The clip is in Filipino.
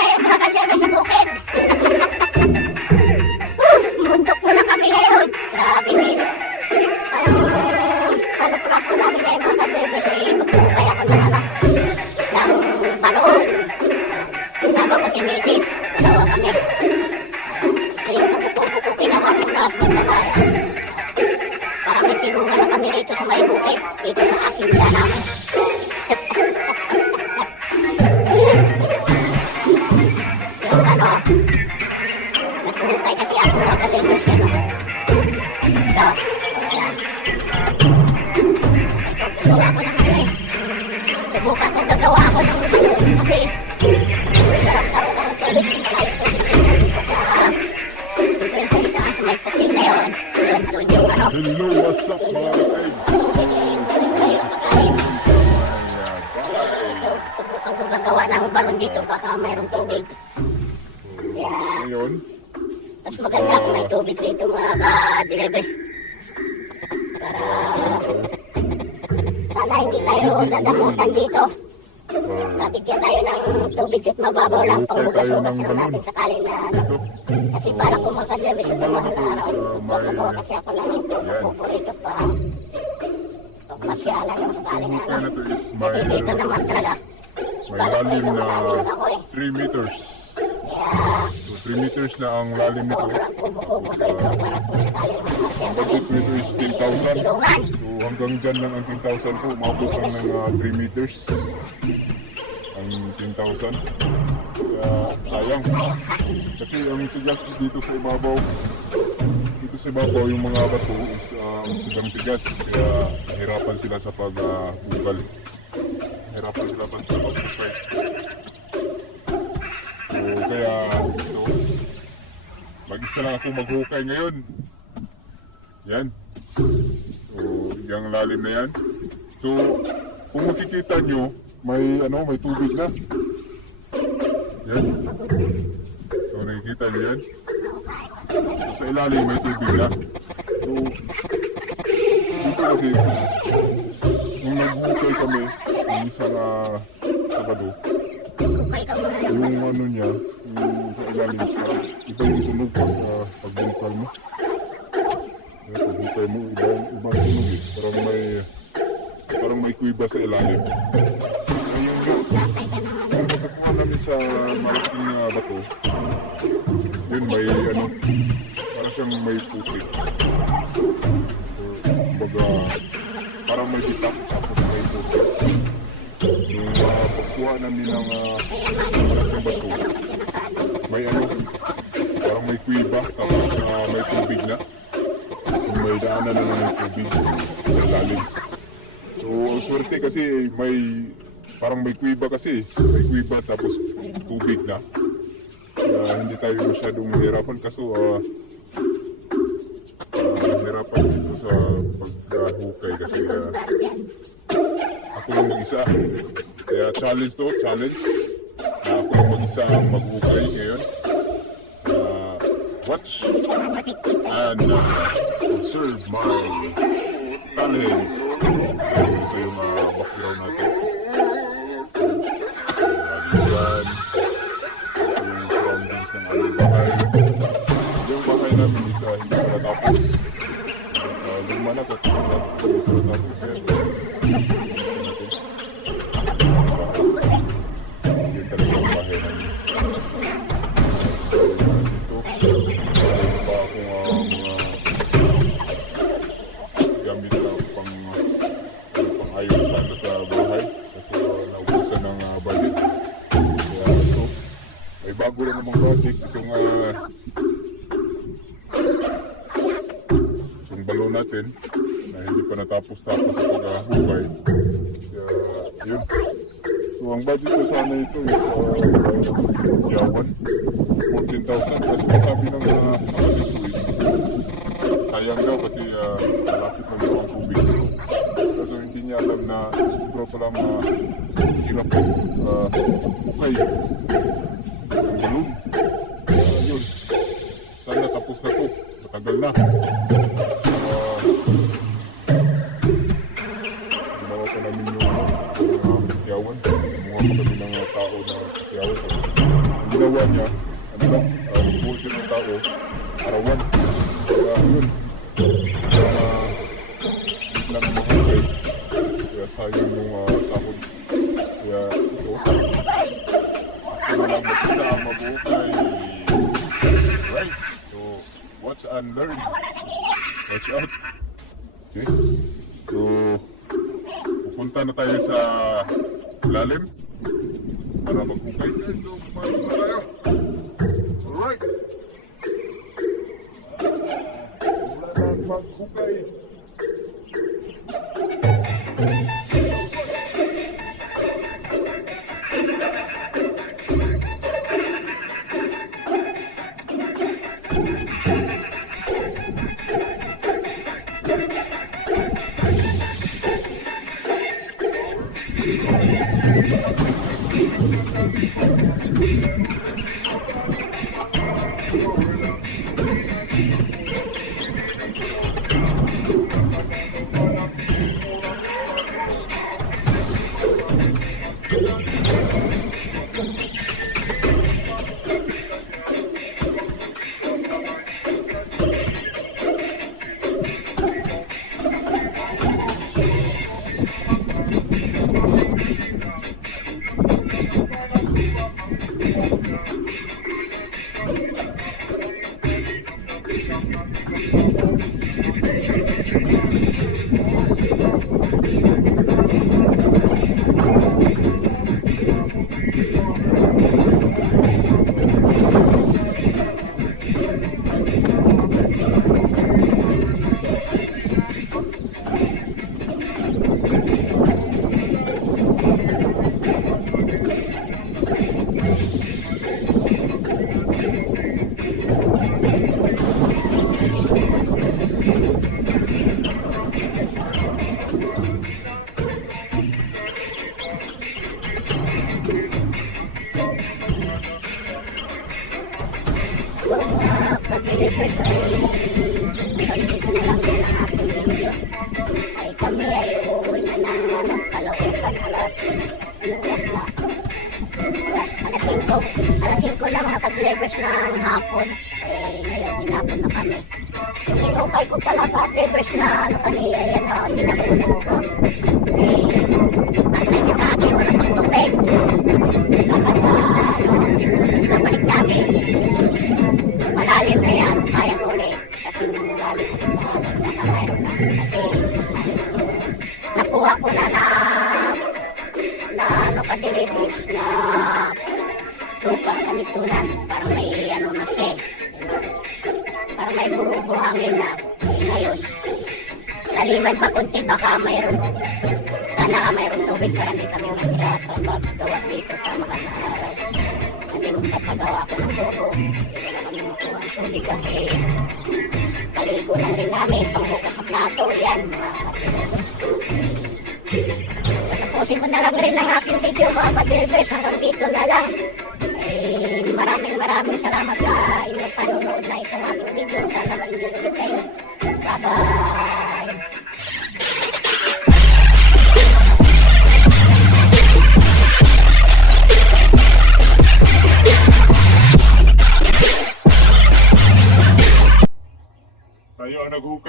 ngayon mga kaserbe sa bukid. Bundok po na kami ngayon. Grabe nito. Ano po namin ngayon mga kaserbe sa magpupukay ako ng baloon. Kasama ko si Mrs. Dalawa kami. Kaya napupupukin ako muna at magkakaya. Para may sibungan na kami rito sa may bukid. Dito sa asimila namin. Yung nagpupukay kasi ako mga kaserbe siya. Gagawa ko ng ano eh. Subukan kong gagawa ako ng kasi sarap-sarap ako ng tuloy yung malayos ko dito yung salita sa may kutsing na yun. Yun yung ano. Hello, what's up mga Subukan kong gagawa ng balon dito baka mayroong tubig. ngayon? Mas maganda kung may tubig dito mga ka-delivers. Para sana hindi tayo dadamutan dito. Nabigyan tayo ng tubig at mababaw lang pangbugas-bugas lang natin sakali na ano. Kasi para kung magka-delivers sa mahal na araw, magagawa kasi ako ng puporito para masyalan yung sakali na ano. Kasi dito naman talaga. May lalim na 3 meters. So 3 meters na ang lalim nito. Ang budget nito is 10,000. So hanggang dyan lang ang 10,000 po. Mabukan ng 3 meters. Ang 10,000. Kaya sayang. Kasi ang tigas dito sa ibabaw. Dito sa ibabaw yung mga bato is sigang tigas. Kaya hirapan sila sa pag-bugal. Hirapan sila sa pag-bugal. So, kaya ito, mag-isa lang ako maghukay ngayon. Yan. So, yung lalim na yan. So, kung makikita nyo, may tubig na. Yan. So, nakikita nyo yan. So, sa ilalim may tubig na. So, dito kasi, nung naghukay kami, yung isang Sabado, yung ano niya, yung sa ilalim sa iba yung sunog pag-bukal mo. Pag-bukal mo, iba sunog eh. Parang may kuiba sa ilalim. Yung pagkakuha namin sa malaking bato, yun may parang siyang may putik. Kumbaga, parang may bitak tapos may putik. Yung pagkuha namin ng malaking bato, may parang may kuiba tapos may tubig na. May daanan na ng tubig sa lalim. So ang swerte kasi parang may kuiba kasi. May kuiba tapos tubig na. Hindi tayo masyadong mahirapan kaso mahirapan dito sa paghukay kasi ako lang mag-isa. Kaya challenge to, challenge. Ako lang mag-isa ang maghukay ngayon. Watch and observe my talent. Ito yung background natin. Yan. Yung surroundings ng aming bahay. Yung bahay namin isa hindi pa natapos. Luma na ito. Yun talaga yung bahay namin. Gamit lang pang-ayos sana sa bahay kasi naubusan ng budget. Kaya ito, may bago na namang project itong balon natin na hindi pa natapos-tapos sa paghukay. Kaya yun. So ang budget ko sana ito is yawan 14,000 kasi sabi ng sayang daw kasi malapit na daw ang tubig dito. Kaso hindi niya alam na siguro palang hirap hukay ang balon. Yun. Sana tapos na to. Matagal na. Ginawa pa namin yung yawan. Gumawa pa kami ng tao na yawan. Hindi ginagawa niya, ano lang, buo siya ng tao, arawan. Kaya yun, lang mahukay. Kaya sayang yung sahod. Kaya ito, ako lang mag-isa mahukay. Right, so watch and learn. Watch out. Okay, so pupunta na tayo sa lalim para maghukay. So, pumasok na tayo. Alright. Wala nang maghukay. Pag-deliver sa nandito na lang din ang ating video. Ay kami ay uuwi na ng Caloocan alas na. Alas 5 lang nakag-delivers ng hapon. Eh ngayon hinapon na kami. Yung hinukay ko pala pa-delivers na kanina yan na ginapunan ko. Antay niya sa akin wala pang tubig. Baka sa nabalik namin. Malalim na yan, kaya ko ulit. Kasi malalim ko sa mayroon na. Kasi nakuha ko na nakadeliver na lupa kanitunan. Parang may ano na siya. Parang may buhangin na. Ngayon, sa liman pa kunti baka mayroon. Sana ka mayroon tubig para hindi kami mahirap ang maggawa dito sa mga araw. Kasi nung kapagawa ko ng buko, tubig kasi paligo lang rin namin pangbukas sa plato yan tapusin mo na lang rin ang aking video mga ka-delivers hanggang dito na lang maraming salamat sa inyong panonood na itong aking video sana mag-enjoy kayo. Bye bye. Tayo ang naghukay.